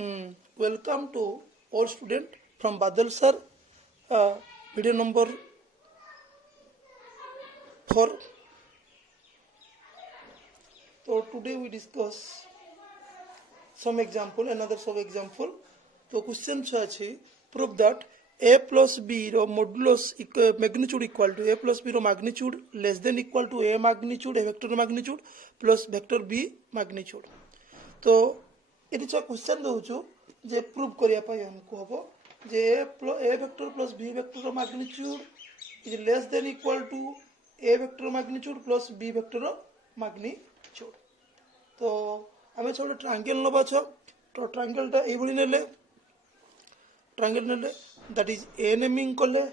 Welcome to all student from Badal sir, video number 4. So today we discuss some example, another sub example. So question है prove that a plus b row modulus magnitude equal to a plus b row magnitude less than equal to a magnitude a vector magnitude plus vector b magnitude. तो ये जो question दउछु जे prove करिया पई हमको हबो जे a vector plus b vector magnitude is less than equal to a vector magnitude plus b vector magnitude. तो हमें छोटे ट्रायंगल नबा छ तो ट्रायंगल टा ए भली नेले ट्रायंगल नेले that is a naming कले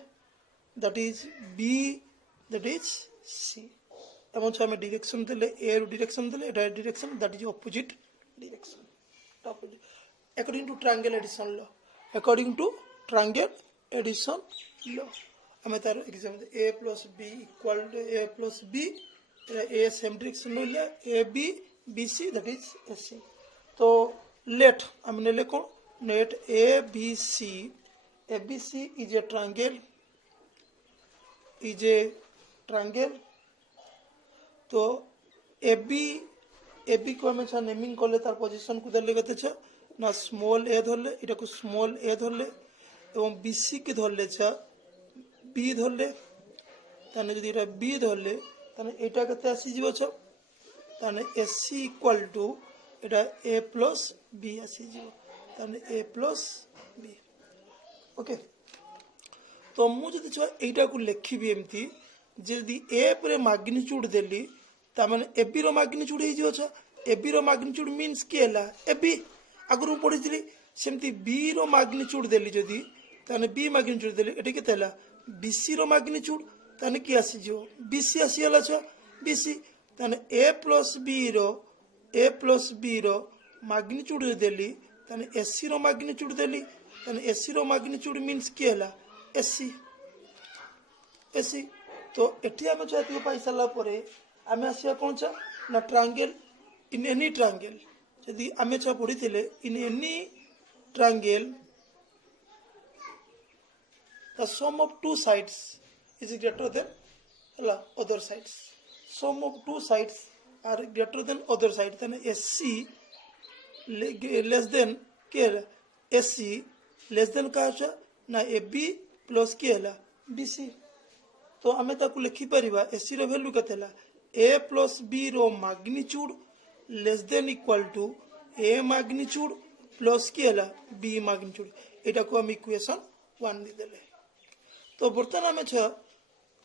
that is b that is c एवं छ हमें डायरेक्शन देले a रो डायरेक्शन देले एटा direction that is opposite direction according to triangle addition law हमें तार example a plus b equal to a plus b a same direction ले a b b c that is ac. तो let हमने ले कौन let a b c is a triangle तो ab को हमें छा नेमिंग करले तार पोजीशन को धरले कते छ ना स्मॉल a धरले इटा को स्मॉल a धरले एवं bc के धरले छ b धरले ताने जदि इटा b धरले ताने एटा कते आसी जीवो छ ताने ac equal to Etah a plus b आसी जीवो ताने a plus b. ओके तो मु जदि छ एटा को लिखिबी एमती जदि a पर मैग्नीट्यूड देली ता माने ab रो मैग्नीट्यूड हे जिवो छ ab रो मैग्नीट्यूड मींस के हला ab अगर हम पढिथिली सेमती b रो मैग्नीट्यूड देली जदि ताने b मैग्नीट्यूड देली एटा केते हला bc रो मैग्नीट्यूड ताने की आसी जिवो bc आसी हला छ bc ताने a plus b रो मैग्नीट्यूड देली ताने ac रो मैग्नीट्यूड देली ताने ac रो मैग्नीट्यूड मींस के हला ac तो एठी हम चाहती पाई साला परे आमे आसिया कोन छ ना ट्रायंगल इन एनी ट्रायंगल यदि आमे छ पढी थिले in any triangle the sum of two sides is greater than हला other sides sum of two sides are greater than other side तने एससी लेस देन के एससी लेस देन का छ ना एबी प्लस के हला बीसी. तो आमे ताकू लिखि परिबा एसी रो वैल्यू कतेला a plus b रो magnitude less than equal to a magnitude plus के हला b मैग्नीट्यूड एटा को हम इक्वेशन 1 दे देले. तो बर्तन हमें छ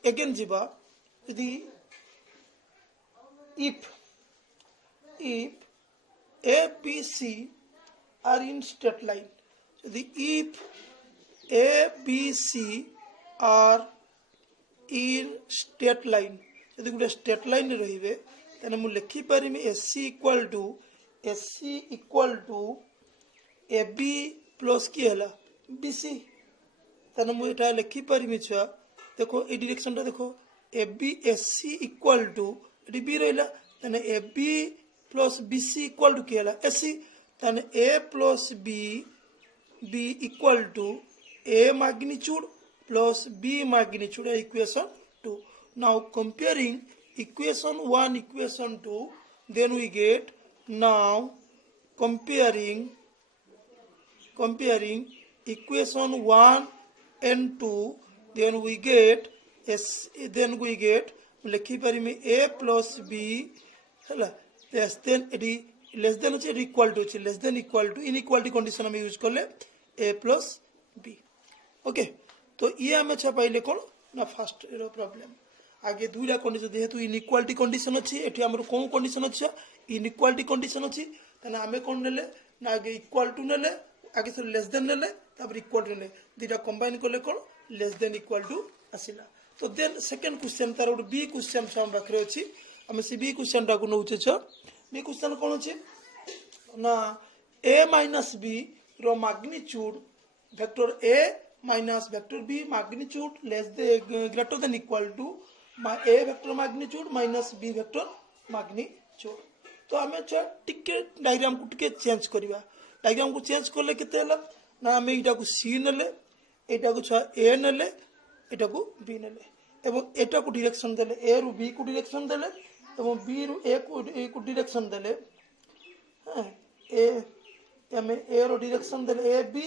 अगेन जीवा यदि if a b c are in straight line यदि if a b c are in straight line यदि गोटे स्ट्रेट लाइन रहिबे तने मु लिखि परिमी AC equal to ab plus की हला bc तने मु एटा लिखि परिमी छ देखो ए डायरेक्शन ता देखो ab sc equal to AD b रहला तने ab plus bc equal to की हला sc तने a plus b equal to a magnitude plus b magnitude equation 2. Now comparing equation 1 equation 2 then we get now comparing equation 1 and 2 then we get लिखि परिमे a plus b हला less than चे equal to inequality condition हम use करले a plus b. Okay तो ये हमें छपाइले कौन ना फर्स्ट रो प्रॉब्लम आगे दुईटा कंडीशन जेहेतु इनइक्वालिटी कंडीशन अछि एठी हमर कोन कंडीशन अछि इनइक्वालिटी कंडीशन अछि तने हमें कोन नेले ना आगे इक्वल टू नेले आगे से लेस देन नेले तब इक्वल टू नेले दुईटा कंबाइन करले कोन लेस देन इक्वल टू आसिला. तो देन सेकंड क्वेश्चन तार बी क्वेश्चन हम बखरे अछि हमें सी बी क्वेश्चन टा को नउचे छ बी क्वेश्चन कोन अछि ना a minus b रो magnitude vector a minus vector b magnitude less than greater than equal to a vector magnitude minus b vector magnitude. तो आमे टिके डायग्राम को टिके चेंज करिवा डायग्राम को चेंज करले केते हला ना आम एटा को सी नेले एटा को छुआ ए नेले एटा को बी नेले एवं एटा को डायरेक्शन देले ए रु बी को डायरेक्शन देले एवं बी रु ए को डायरेक्शन देले हां ए आम ए रो डायरेक्शन देले ए बी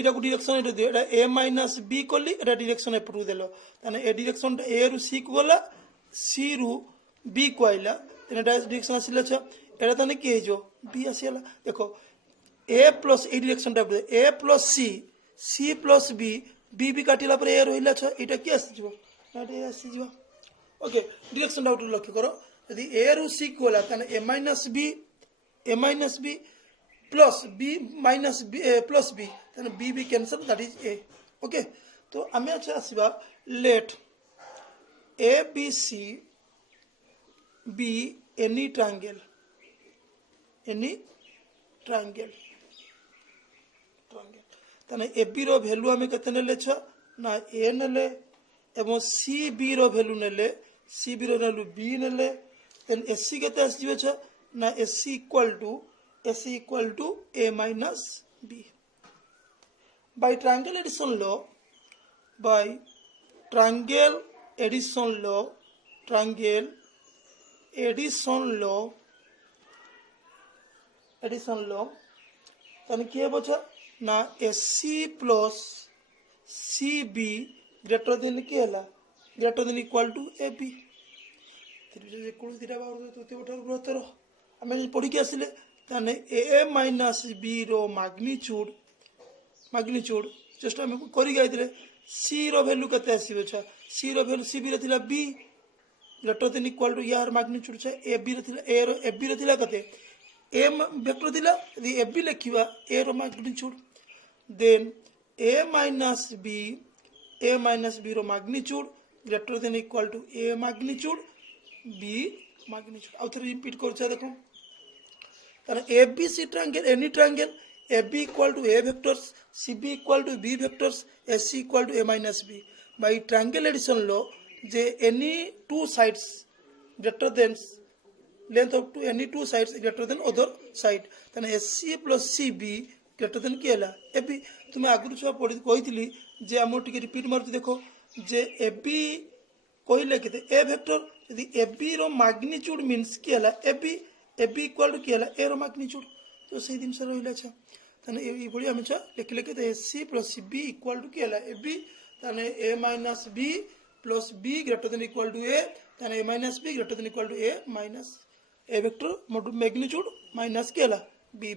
এটা को डायरेक्शन এটা দিও এটা a মাইনাস b করলি এটা डायरेक्शन এপটু দেলো তাহলে এ डायरेक्शनটা a রু c কো গলা c রু b কো আইলা তাহলে এটা डायरेक्शन আসিলা ছ এটা তাহলে কি হইজো b আসিলা দেখো a প্লাস এই डायरेक्शनটা a plus c plus b b b কাটিলা পরে a রহিলা ছ এটা কি আসিଯିବ এটা আসিଯିବ ওকে डायरेक्शनটা উঠু লক্ষ্য করো যদি a রু c কো গলা তাহলে a minus b plus b minus b plus b then b cancel that is a okay तो आमे अच्छा आसीबा let a b c be any triangle तने a b रो वैल्यू आमे कते नेले छ ना a नेले एवं c b रो वैल्यू नेले c b रो वैल्यू b नेले then sc कते आसीबे छ ना sc equal to a minus b. By triangle addition law, तने किए बचा ना sc plus cb greater than equal to ab. आमे पढ़ी के आसिले ताने a माइनस b रो मैग्नीट्यूड जस्ट आम करी गई c रो वैल्यू कते आसीबो छ c रो वैल्यू c b रो थिला b greater than equal to यार मैग्नीट्यूड छ a b रो थिला a रो f b रो थिला कते a वेक्टर थिला यदि f b लिखिबा a रो magnitude then a minus b रो magnitude greater than equal to a magnitude b magnitude आउ थे रिपीट कर देखो तार ABC triangle any triangle AB equal to A vectors CB equal to B vectors SC equal to A minus B by triangle addition law J any two sides greater than length of any two sides greater than other side ताने SC plus CB greater than की हला AB तुम आगु छुआ पढ़ी कहितली जे हम टिके repeat मारती देखो जे AB कहले केते A vector यदि AB रो मैग्नीट्यूड मींस की हला AB इक्वल टू किया ए रो मैग्नीट्यूड तो सही दिन से रहिला छ तने ए बडी हम छ लिख के SC plus CB equal to किया AB तने A minus B plus B greater than equal to A तने A minus B greater than equal to A minus A vector magnitude minus किया B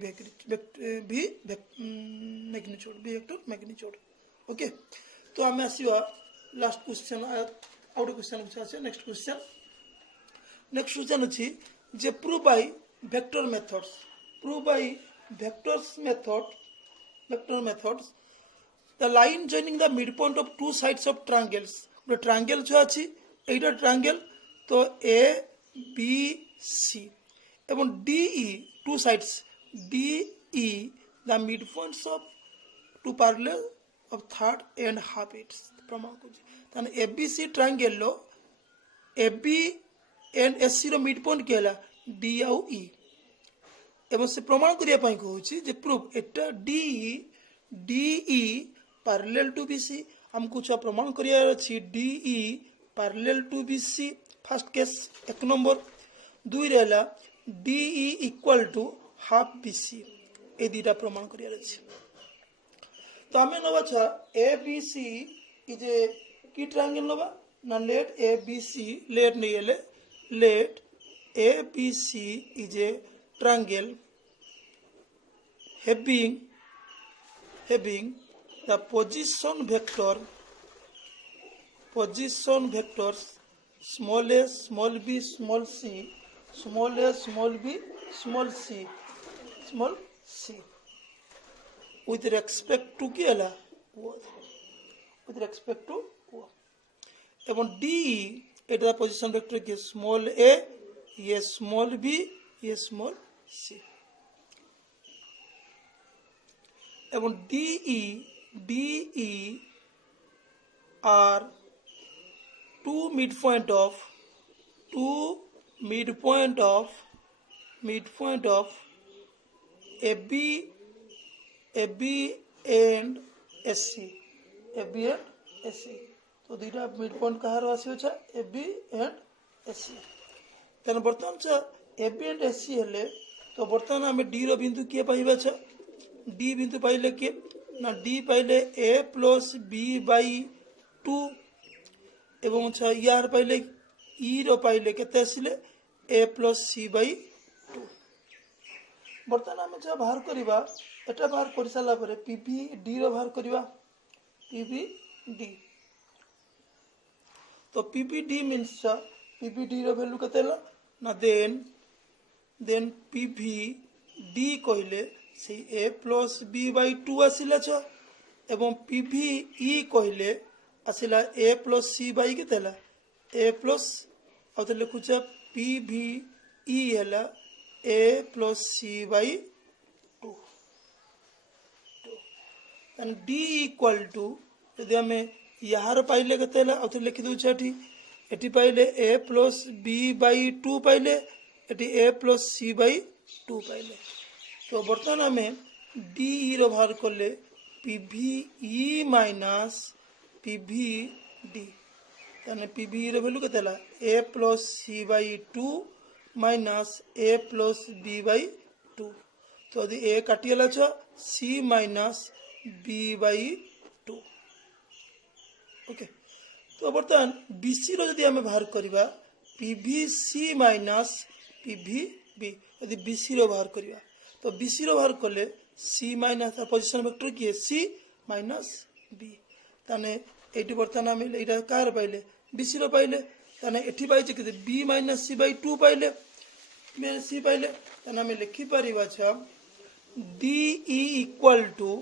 मैग्नीट्यूड ओके तो हमें आसीबा last question out question छ next question अछि जे prove by vector methods the line joining the midpoint of two sides of triangles the triangle जो अछि एटा triangle तो a b c एवं d e two sides d e the midpoints of two parallel of third and half its प्रमाण को तने abc triangle लो ab and AC रो mid point केला डी आउ ई एवं से प्रमाण करिया पई कहूची जे प्रूफ एटा D E parallel to BC हमको छ प्रमाण करिया अछि D E parallel to BC first case एक नंबर दुई रहला D E equal to half BC ए दीटा प्रमाण करिया अछि तो हमें नबा छ ए बी सी इज ए की ट्रायंगल नबा ना let A B C let नहीं एले let ABC is a triangle having the position vectors small a small b small c small a small b small c with respect to kila with respect to एवं D it the position vector के small a ये small b ये small c एवं DE are two midpoint of two mid point of A B and S C तो दुईटा midpoint कहार आसी A B and S C तेना बर्तमान A B and S C हेले तो बर्तमान आम डी रो बिंदु किए पाइबा डी बिंदु पाइले किए ना डी पाइले A plus B by to एवं यार पाइले ई रो पाइले केते आसिले ए प्लस सी बाई टू बर्तमान आम जहाँ बाहर करवा एटा बाहर कर सारा पर पीवी डी रो बाहर करवा पीवी डी तो PV D means PV D रो वैल्यू केते ना देन पीवी डी कहले से A plus B by two आसिला एवं पीवी ई कहले आसिला ए प्लस सी बाई केते ए प्लस आउ लिखुचा पीवी ई है A plus C by two D equal to यदि आम यार पाइले केते आउ लिखि दूचे एटी पाइले A plus B by two पाइले एटी A plus C by two पाइले तो बर्तमान आम डी रो बाहर कले PV E minus PV D ताने पीवी रो वैल्यू केते A plus C by two minus A plus B by two तो यदि ए काटिगला C minus B by two okay तो बर्तमान बीसी रो यदि आम बाहर करवा PV C minus PV B यदि बीसी रो बाहर करवा तो बीसी रो बाहर कले सी माइनस पोजिशन वेक्टर किए सी माइनस बी ताने एटी बर्तमान आम एटा कार पाइले बीसी रो पाइले ताने एटी पाइचे कि B minus C by two पाइले सी पाइले ताने आम लिखि परिबा D E equal to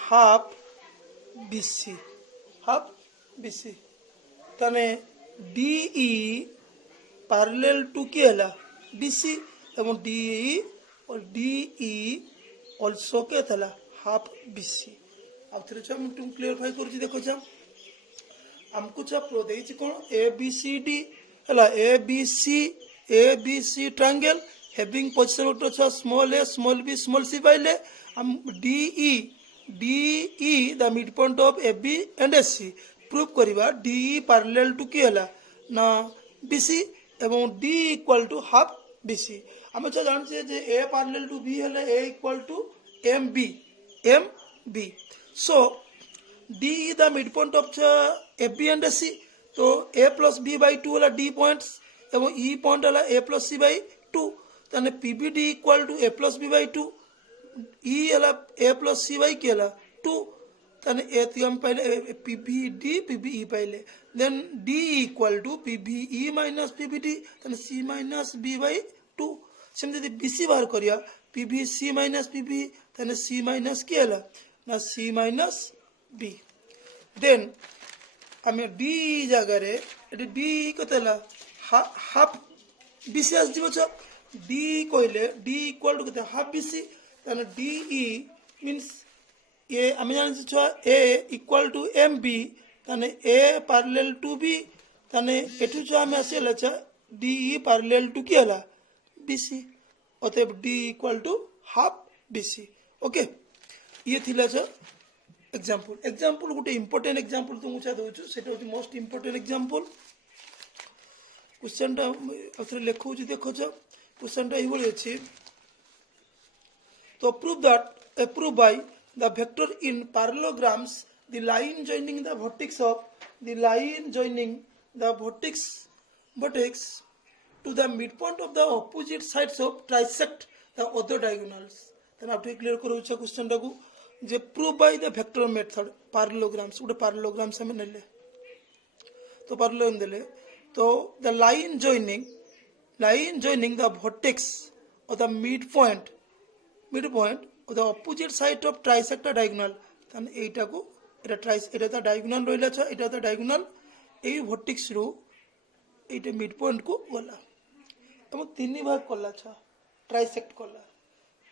half BC ताने डी ई पैरेलल टू के हला बीसी एवं डी ई ऑल्सो के थला हाफ बीसी अब थोड़े हम तुम क्लियरफाई कर देखो आमको देछि कोन ए बी सी डी हला A B C triangle having position vector small B small C पाइले हम D E the mid point of A B and S C prove करवा डी ई पैरेलल टू के हला ना बीसी एवं D equal to half BC आम जानते जे ए पैरेलल टू बी हेले A equal to M B so D E the mid point of A B and C तो ए प्लस बी बाई टू है डी पॉइंट्स एवं E point है A plus C by two ताने PB D equal to A plus B by two E है A plus C by के two ताने A हम पाइले पीबी ई पाइले then D equal to PB E minus PB D ताने C minus B by two सेमती BC बाहर करिया पीबी सी माइनस पीबी ताने सी माइनस के ना सी माइनस बी देन आम डी जगार डी कते हाफ बीसी आस डी कहले डी इक्वल टू कते हाफ बीसी ताने डी ई मीन्स ए आम जान ए इक्वल टू एम बी ताने ए पैरेलल टू बी ताने एठू आम आसला डी ई पैरेलल टू की हला बीसी अतएव D equal to half BC okay ये थिला एग्जांपल गोटे इंपोर्टेंट एग्जांपल तुमको दूँ से मोस्ट इंपोर्टेंट एग्जांपल क्वेश्चन टा लिखु देख क्वेश्चन टा ये अच्छी तो prove by the vector in parallelograms the line joining the vertex to the midpoint of the opposite sides of trisect the other diagonals then आप क्लियर करो क्वेश्चन टाकू जे prove by the vector method parallelograms गोटे parallelograms हम नेले तो parallelogram देले तो the line joining the vertex of the midpoint of the opposite side of trisect diagonal तन एटा को एटा ट्राइस एटा द डायगोनल रहिला छ एटा the diagonal A vertex row Etah mid point को गला हम तीन भाग कला छ ट्राइसेक्ट कला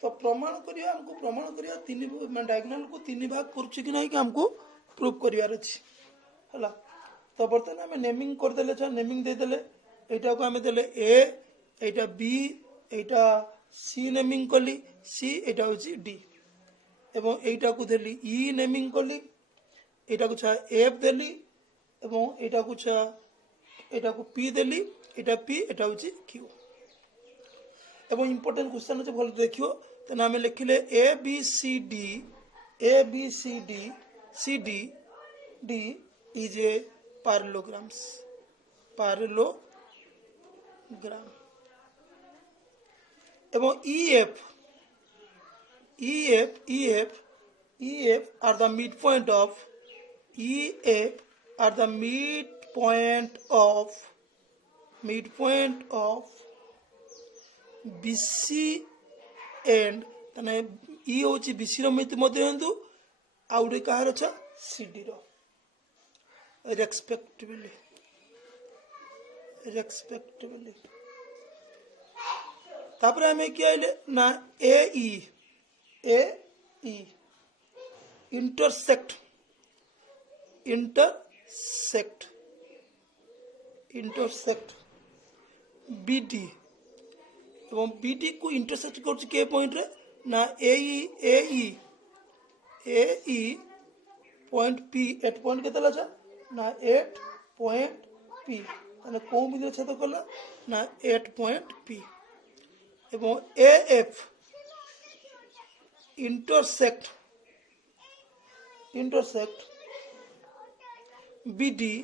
तो प्रमाण करिया हमको प्रमाण करिया तीन डायगोनल को तीन भाग करछि कि नहीं कि हमको प्रूव करिवार अछि हला तो बर्तन हम नेमिंग कर देले छ नेमिंग दे देले এইটা को आमे देले ए এইটা बी এইটা सी नेमिंग कली सी এইটা হচ্ছে ডি এবং এইটা को देली ई नेमिंग कली এইটা को छा एफ देली এবং এইটা को छा এইটা को पी देली এইটা पी এইটা হচ্ছে কিউ এবং ইম্পর্টেন্ট কোশ্চেন আছে ভালো দেখিও তাহলে আমি লিখিলে A B C D D is a parallelograms parallelogram এবং EF are the midpoint of BC and তানে ই হচ্ছে BC র মধ্যবিন্দু ଆଉ ଗୋଟେ କାହାର ଅଛି CD ର respectively तापर आम कि आइले ना ए इंटरसेक्ट बीडी एवं बीडी को इंटरसेक्ट कर पॉइंट रे ना ए पॉइंट पी एट पॉइंट के ना 8 पॉइंट पी कौ बिंदु छेद कला ना 8 पॉइंट पी एवं एएफ इंटरसेक्ट बीडी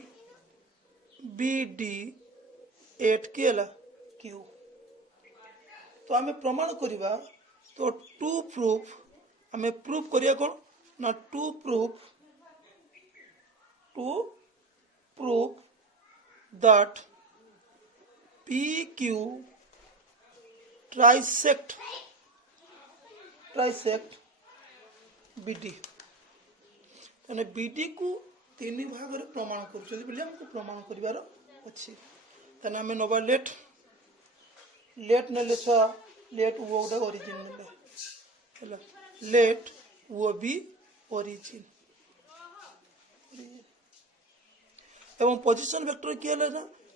8 के क्यू तो आम प्रमाण करवा तो टू प्रूफ आम प्रूफ करिया कौन ना to proof that PQ trisect BD यानी BD को तीन भाग में प्रमाण कर प्रमाण कर अच्छी तेना आम नवा लेट ने लेट वो गोटे ओरिजिन ने लेट वो भी ओरिजिन एवं पोजीशन वेक्टर किए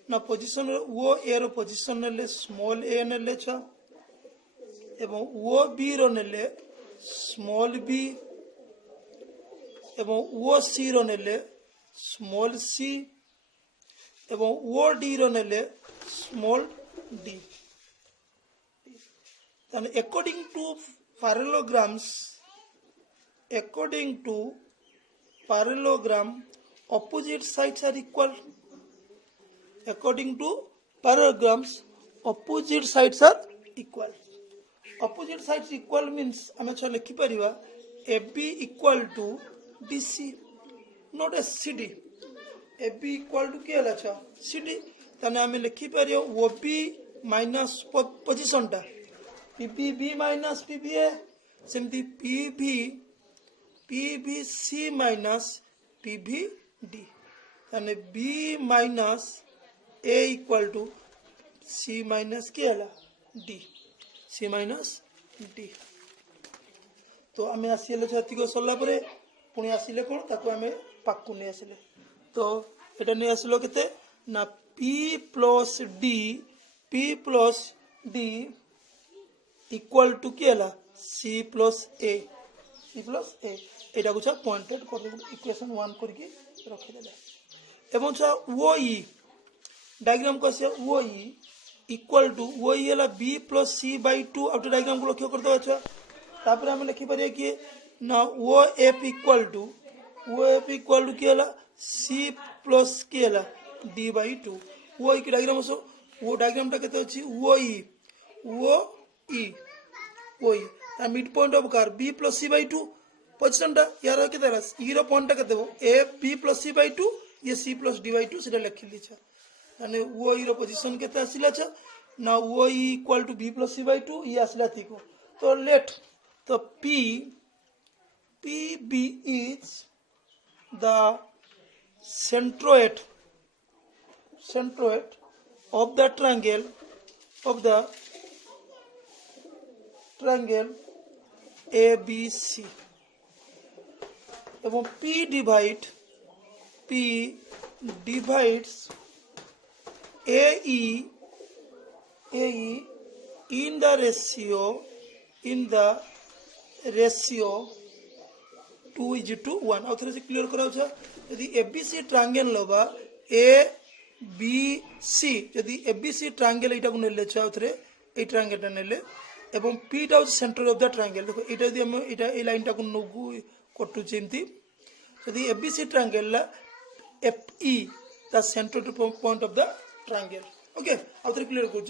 ना पोजीशन वो ए रो पोजीशन ने स्मॉल ए ने एवं वो बी रो ने स्मॉल बी एवं वो सी रो ने स्मॉल सी एवं वो डी रो ने small D according to parallelogram opposite sides are equal. According to parallelograms opposite sides are equal. Opposite sides equal means आमे छ लिखि परिबा AB equal to DC not a CD. AB equal to के हला छ CD तने आमे लिखि परियो OB minus पोजीशन टा PB minus PBA सेमती PBC minus PVD यानी B minus A equal to C minus के हला D C minus D तो आमे आसीले छाती को सरला परे पुणी आसीले कोन ताको आमे पाकु नै आसीले तो एटा नै आसलो केते ना P plus D equal to के हला C plus A एटा को पॉइंटेड कर इक्वेशन 1 करके रखि देले एवं OE डायग्राम को से OE इक्वल टू OE हला B plus C by 2 out diagram को लक्ष्य कर दो तापर हम लिखि परिए कि ना OF इक्वल टू के हला C plus के हला D by 2 OE की डायग्राम वो डायग्राम टा केते अछि OE mid point of car B plus C by 2 position टा यार के तरह ई रो पॉइंट के देबो A B plus C by 2 ये C plus D by 2 सेटा लिखि ली छ यानी वो ई रो पोजीशन केते आसिला छ ना वो equal to B plus C by 2 ये आसिला थिको तो लेट तो PB is the centroid of the triangle ABC एवं P divides AE in the ratio 2:1 आउ थे क्लीयर कराऊँ यदि ABC ट्रायंगल लबा ABC यदि ABC ट्रायंगल यहाँ को नेले आउ थे ये ट्रायंगल नेले एवं P टा सेंटर ऑफ द ट्रायंगल देखो ये यदि आम ये लाइन टाक नगु कटुचे एमती यदि ABC triangle FE the centre point of the triangle okay आउ थे क्लीयर कर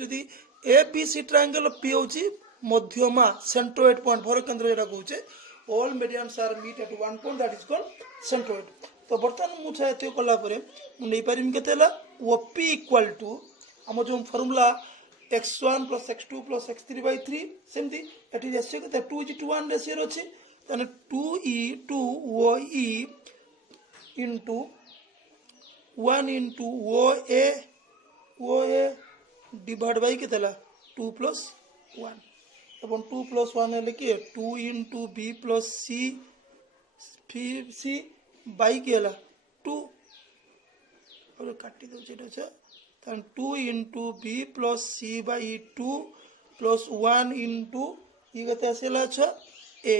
ABC ट्रायंगल P होची मध्यमा सेंट्रोइड पॉइंट भर केंद्र जरा कहूचे all mediums are meet at one point that is called centroid तो बर्तमान मुझे एत कला नहीं पारि के OP इक्वल टू आम जो फर्मूला x1 + x2 + x3/3 सेमती एटी रेशियो के 2:1 रेशियो अच्छी ताने 2E into 1 into OA divide by के 2 + 1 एवं 2 + 1 है कि 2 इंटू B + C बाई के 2 और काटी दो 2 इंटू B + C/2 + 1 इंटू ये कते आसला अच्छा A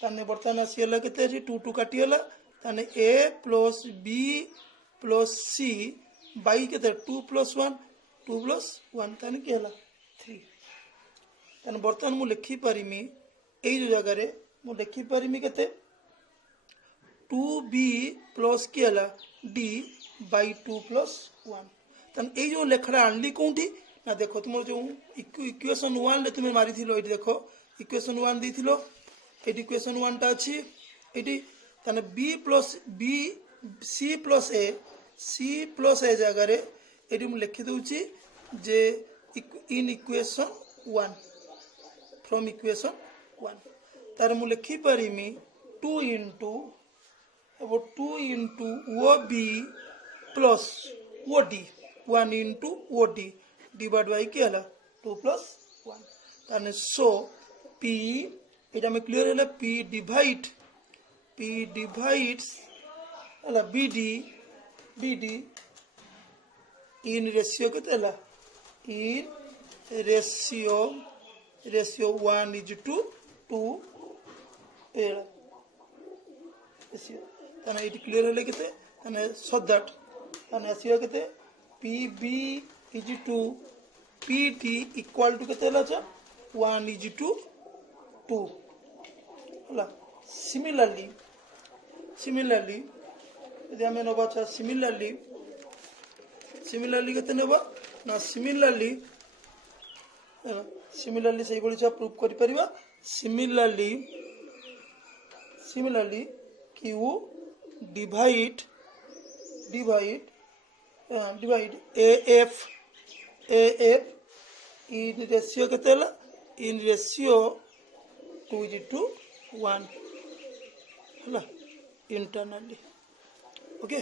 ताने बर्तमान आसला के 2 काटी गला ताने A + B + C बाई के 2 + 1 ताने के 3 ताने बर्तमान मु लिखि पारिमी एई जो जगह रे मु लिखि पारिमी केते 2B + के D by 2 + 1 तन ए जो लेखड़ा आणली कोठी ना देखो तुम जो इक्वेशन 1 ले तुम मारी थिलो एटी देखो इक्वेशन 1 दी थिलो एटी इक्वेशन 1 टा अछि एटी तने C + A जगह रे एटी मु लिखि दउची जे इन इक्वेशन 1 फ्रॉम इक्वेशन 1 तार मु लिखि पारिमी 2 into OB plus OD 1 into OD divided by के 2 + 1 ताने सो P इटा में क्लियर है P divides BD in ratio के in ratio 1:2 ताने इट क्लियर है केते ताने सो दैट ताने आसीया केते PB = PD इक्वल टू केते हला 1:2 हला सिमिलरली यदि हमें नबा छ सिमिलरली केते नबा ना सिमिलरली सही बोली छ प्रूफ करि परिबा similarly Q divide AF in ratio केते in ratio 2:1 हला internally ओके